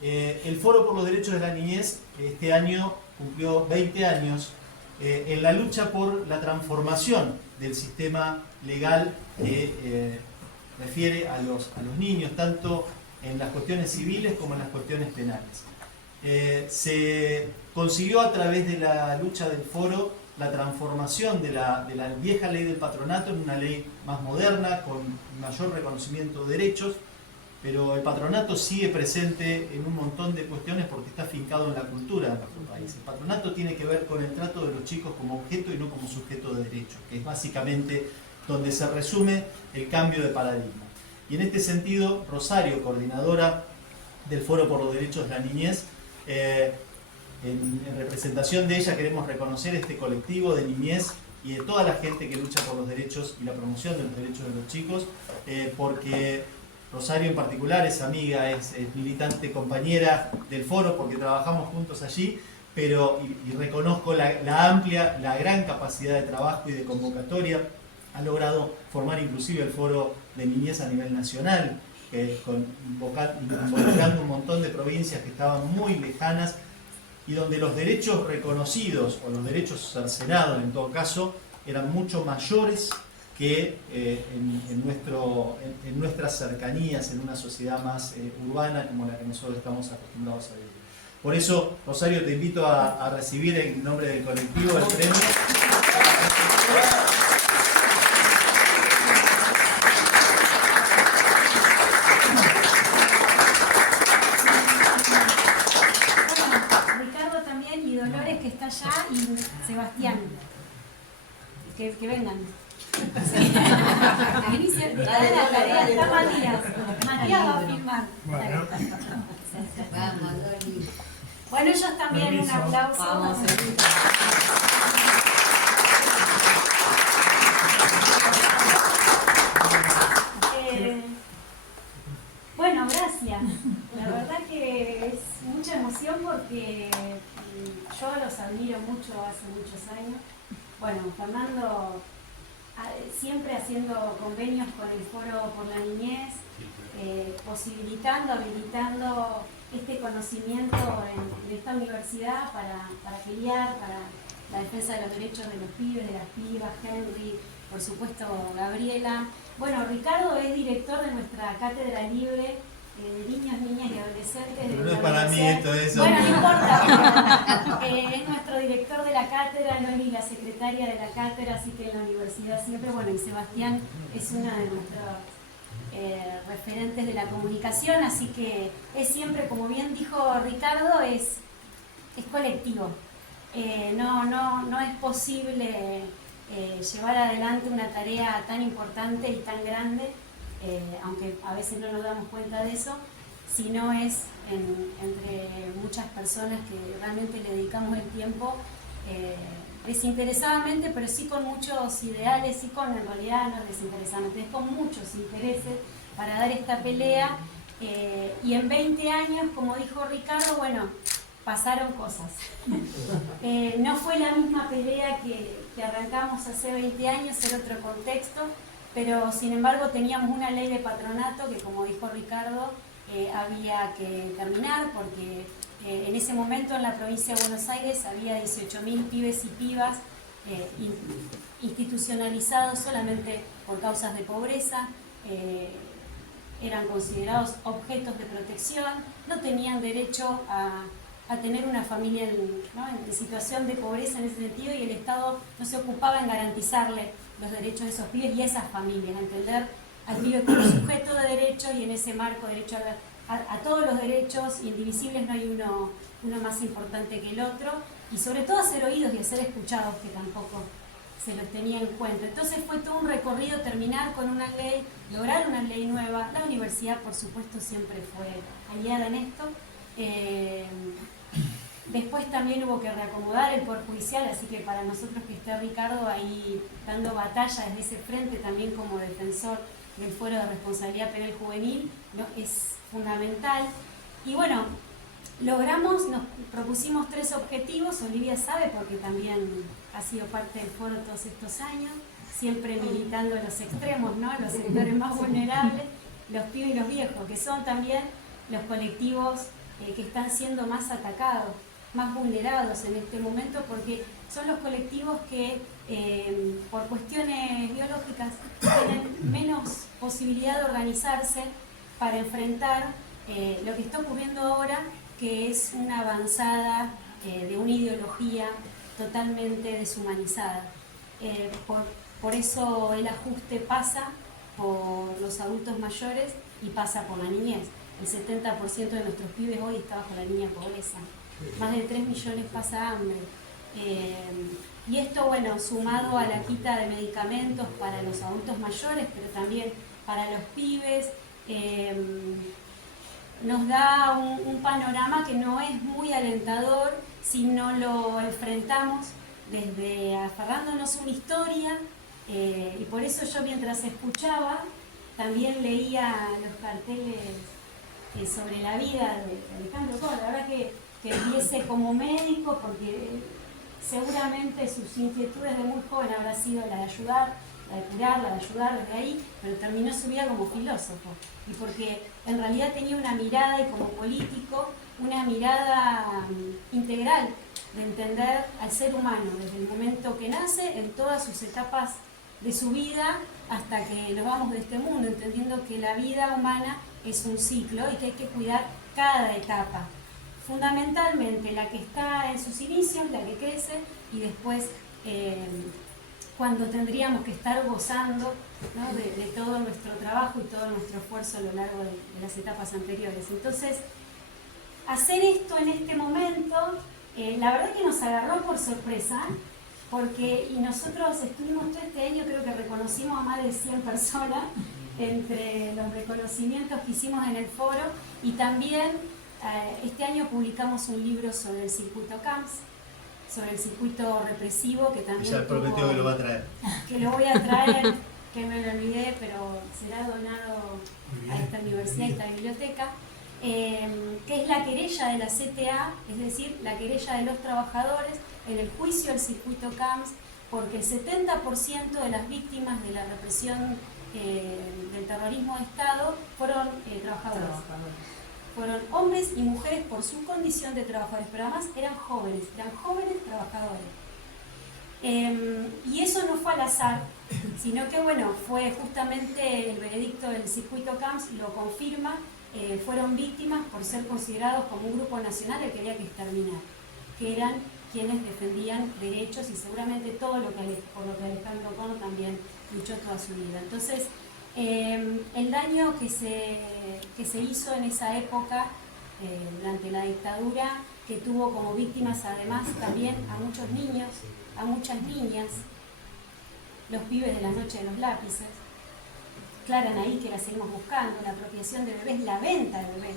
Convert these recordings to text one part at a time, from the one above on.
El Foro por los Derechos de la Niñez este año cumplió 20 años en la lucha por la transformación del sistema legal que refiere a los niños, tanto en las cuestiones civiles como en las cuestiones penales. Se consiguió a través de la lucha del Foro la transformación de la vieja ley del patronato en una ley más moderna, con mayor reconocimiento de derechos, pero el patronato sigue presente en un montón de cuestiones porque está afincado en la cultura de nuestro país. El patronato tiene que ver con el trato de los chicos como objeto y no como sujeto de derecho, que es básicamente donde se resume el cambio de paradigma. Y en este sentido, Rosario, coordinadora del Foro por los Derechos de la Niñez, en representación de ella queremos reconocer este colectivo de niñez y de toda la gente que lucha por los derechos y la promoción de los derechos de los chicos, porque Rosario en particular es amiga, es militante, compañera del foro, porque trabajamos juntos allí, pero y reconozco la amplia, la gran capacidad de trabajo y de convocatoria. Ha logrado formar inclusive el foro de niñez a nivel nacional, involucrando un montón de provincias que estaban muy lejanas y donde los derechos reconocidos, o los derechos cercenados en todo caso, eran mucho mayores que en nuestras cercanías, en una sociedad más urbana como la que nosotros estamos acostumbrados a vivir. Por eso, Rosario, te invito a recibir en nombre del colectivo el premio. Ricardo también, y Dolores que está allá, y Sebastián. Que vengan. Inicia la tarea, está Matías. Matías va a filmar. Bueno. Vamos, Doli. Bueno, ellos también, permiso. Un aplauso. Vamos. Bueno, gracias. La verdad que es mucha emoción porque yo los admiro mucho hace muchos años. Bueno, Fernando siempre haciendo convenios con el Foro por la Niñez, posibilitando, habilitando este conocimiento en esta universidad para pelear, para la defensa de los derechos de los pibes, de las pibas, Henry, por supuesto Gabriela. Bueno, Ricardo es director de nuestra cátedra libre de niños, niñas y adolescentes. Pero no es para mí esto, eso. Bueno, no importa. Es nuestro director de la cátedra, no es ni la secretaria de la cátedra, así que en la universidad siempre, bueno, y Sebastián es una de nuestros referentes de la comunicación, así que es siempre, como bien dijo Ricardo, es colectivo. No es posible llevar adelante una tarea tan importante y tan grande, aunque a veces no nos damos cuenta de eso, si no es entre muchas personas que realmente le dedicamos el tiempo desinteresadamente, pero sí con muchos ideales, y con, en realidad no desinteresadamente, es con muchos intereses para dar esta pelea, y en 20 años, como dijo Ricardo, bueno, pasaron cosas. No fue la misma pelea que arrancamos hace 20 años, era otro contexto, pero sin embargo teníamos una ley de patronato que, como dijo Ricardo, había que terminar porque en ese momento en la provincia de Buenos Aires había 18.000 pibes y pibas institucionalizados solamente por causas de pobreza, eran considerados objetos de protección, no tenían derecho a tener una familia en situación de pobreza en ese sentido, y el Estado no se ocupaba en garantizarle los derechos de esos pibes y esas familias, a entender al pibe como sujeto de derechos, y en ese marco derecho a todos los derechos indivisibles, no hay uno más importante que el otro, y sobre todo a ser oídos y a ser escuchados, que tampoco se los tenía en cuenta. Entonces fue todo un recorrido terminar con una ley, lograr una ley nueva. La universidad, por supuesto, siempre fue aliada en esto. Después también hubo que reacomodar el Poder Judicial, así que para nosotros que está Ricardo ahí dando batalla desde ese frente, también como defensor del Foro de Responsabilidad Penal Juvenil, es fundamental. Y bueno, nos propusimos 3 objetivos. Olivia sabe porque también ha sido parte del foro todos estos años, siempre militando en los extremos, ¿no? Los sectores más vulnerables, los pibes y los viejos, que son también los colectivos que están siendo más atacados, más vulnerados en este momento, porque son los colectivos que por cuestiones biológicas tienen menos posibilidad de organizarse para enfrentar lo que está ocurriendo ahora, que es una avanzada de una ideología totalmente deshumanizada. Por eso el ajuste pasa por los adultos mayores y pasa por la niñez. El 70% de nuestros pibes hoy está bajo la línea de pobreza. Más de 3 millones pasa hambre. Y esto, bueno, sumado a la quita de medicamentos para los adultos mayores, pero también para los pibes, nos da un panorama que no es muy alentador si no lo enfrentamos desde aferrándonos a una historia, y por eso yo mientras escuchaba también leía los carteles sobre la vida de Alejandro Korn. La verdad que empiece como médico, porque seguramente sus inquietudes de muy joven habrá sido la de ayudar, la de curar, la de ayudar desde ahí, pero terminó su vida como filósofo, y porque en realidad tenía una mirada, y como político, una mirada integral de entender al ser humano desde el momento que nace, en todas sus etapas de su vida, hasta que nos vamos de este mundo, entendiendo que la vida humana es un ciclo y que hay que cuidar cada etapa. Fundamentalmente la que está en sus inicios, la que crece, y después cuando tendríamos que estar gozando, ¿no?, de todo nuestro trabajo y todo nuestro esfuerzo a lo largo de las etapas anteriores. Entonces, hacer esto en este momento, la verdad que nos agarró por sorpresa, y nosotros estuvimos todo este año, creo que reconocimos a más de 100 personas entre los reconocimientos que hicimos en el foro, y también este año publicamos un libro sobre el circuito CAMS, sobre el circuito represivo, que también ya prometió que lo va a traer. Que lo voy a traer, que me lo olvidé, pero será donado a esta universidad, a esta biblioteca, que es la querella de la CTA, es decir, la querella de los trabajadores en el juicio al circuito CAMS, porque el 70% de las víctimas de la represión del terrorismo de Estado fueron trabajadores. Fueron hombres y mujeres por su condición de trabajadores, pero además eran jóvenes trabajadores. Y eso no fue al azar, sino que bueno, fue justamente el veredicto del circuito CAMS, lo confirma. Fueron víctimas por ser considerados como un grupo nacional al que había que exterminar, que eran quienes defendían derechos, y seguramente todo por lo que Alejandro Korn también luchó toda su vida. Entonces, el daño que se hizo en esa época, durante la dictadura, que tuvo como víctimas además también a muchos niños, a muchas niñas, los pibes de la noche de los lápices, Clara Naí, que la seguimos buscando, la apropiación de bebés, la venta de bebés.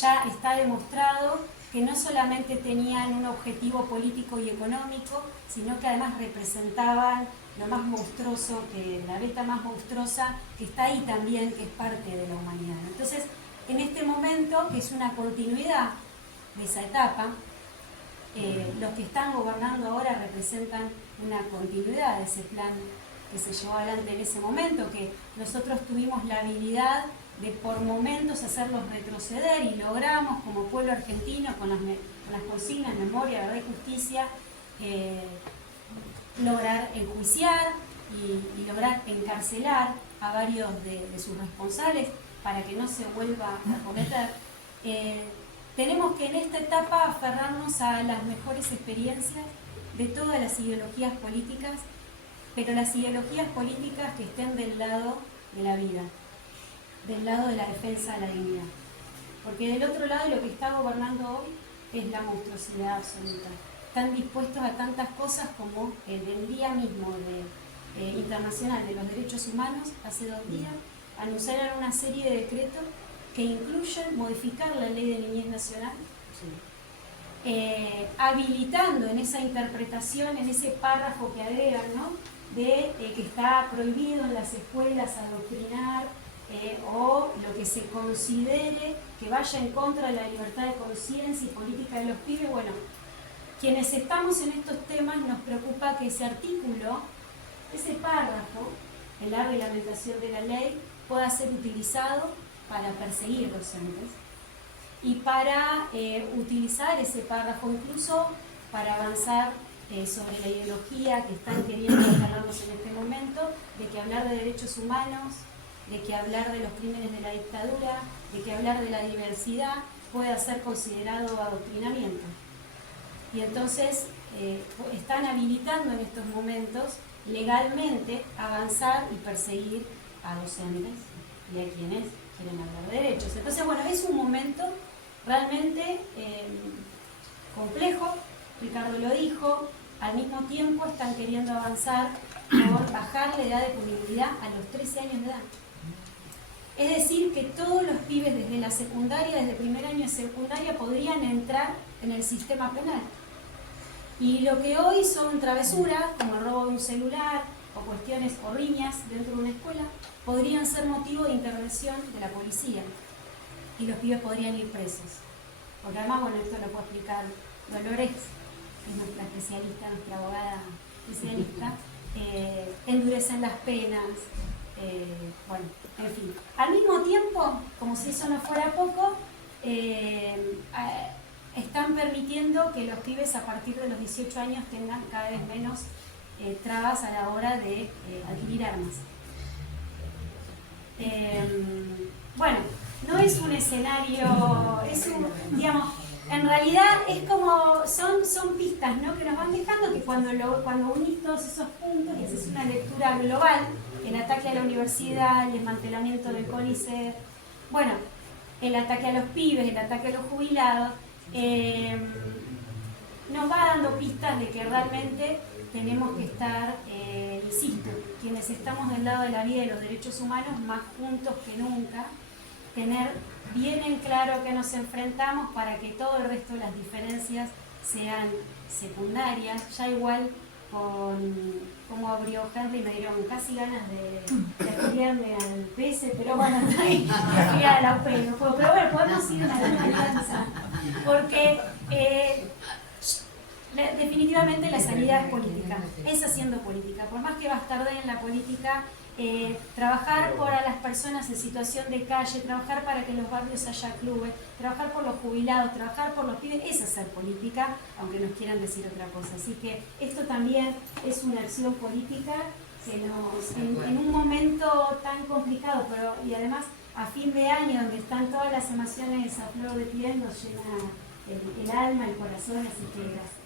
Ya está demostrado que no solamente tenían un objetivo político y económico, sino que además representaban lo más monstruoso, que la beta más monstruosa que está ahí también, que es parte de la humanidad. Entonces, en este momento, que es una continuidad de esa etapa, los que están gobernando ahora representan una continuidad de ese plan que se llevó adelante en ese momento, que nosotros tuvimos la habilidad de por momentos hacerlos retroceder, y logramos como pueblo argentino, con las consignas memoria, verdad y justicia, lograr enjuiciar y lograr encarcelar a varios de sus responsables para que no se vuelva a cometer. Tenemos que en esta etapa aferrarnos a las mejores experiencias de todas las ideologías políticas, pero las ideologías políticas que estén del lado de la vida, del lado de la defensa de la dignidad. Porque del otro lado, lo que está gobernando hoy es la monstruosidad absoluta. Están dispuestos a tantas cosas como el del día mismo internacional de los derechos humanos, hace 2 días, anunciaron una serie de decretos que incluyen modificar la ley de niñez nacional, habilitando en esa interpretación, en ese párrafo que agregan, ¿no?, de que está prohibido en las escuelas adoctrinar o lo que se considere que vaya en contra de la libertad de conciencia y política de los pibes. Bueno, quienes estamos en estos temas nos preocupa que ese artículo, ese párrafo, en la reglamentación de la ley, pueda ser utilizado para perseguir docentes, y para utilizar ese párrafo incluso para avanzar sobre la ideología que están queriendo instalarnos en este momento, de que hablar de derechos humanos, de que hablar de los crímenes de la dictadura, de que hablar de la diversidad pueda ser considerado adoctrinamiento. Y entonces están habilitando en estos momentos legalmente avanzar y perseguir a docentes y a quienes quieren hablar de derechos. Entonces, bueno, es un momento realmente complejo, Ricardo lo dijo, al mismo tiempo están queriendo avanzar por bajar la edad de punibilidad a los 13 años de edad. Es decir, que todos los pibes desde la secundaria, desde primer año de secundaria, podrían entrar en el sistema penal. Y lo que hoy son travesuras, como el robo de un celular o cuestiones o riñas dentro de una escuela, podrían ser motivo de intervención de la policía y los pibes podrían ir presos. Porque además, bueno, esto lo puede explicar Dolores, que es nuestra especialista, nuestra abogada especialista, endurecen las penas, bueno, en fin. Al mismo tiempo, como si eso no fuera poco, están permitiendo que los pibes a partir de los 18 años tengan cada vez menos trabas a la hora de adquirir armas. Bueno, no es un escenario, es un, digamos, en realidad es como, son pistas, ¿no?, que nos van dejando que cuando unís todos esos puntos y haces una lectura global, el ataque a la universidad, el desmantelamiento del CONICET, bueno, el ataque a los pibes, el ataque a los jubilados, nos va dando pistas de que realmente tenemos que estar, insisto, quienes estamos del lado de la vida y los derechos humanos, más juntos que nunca, tener bien en claro que nos enfrentamos para que todo el resto de las diferencias sean secundarias. Ya igual como abrió Henry me dieron casi ganas de afiliarme al PS, pero bueno, está ahí, afiliar a la UP, no puedo. Pero bueno, podemos ir a una alianza, porque definitivamente la salida es política, es haciendo política. Por más que bastardeen en la política, trabajar para las personas en situación de calle, trabajar para que en los barrios haya clubes, trabajar por los jubilados, trabajar por los pibes, es hacer política, aunque nos quieran decir otra cosa. Así que esto también es una acción política que en un momento tan complicado, pero y además a fin de año, donde están todas las emociones a flor de piel, nos llena el alma, el corazón, así que gracias.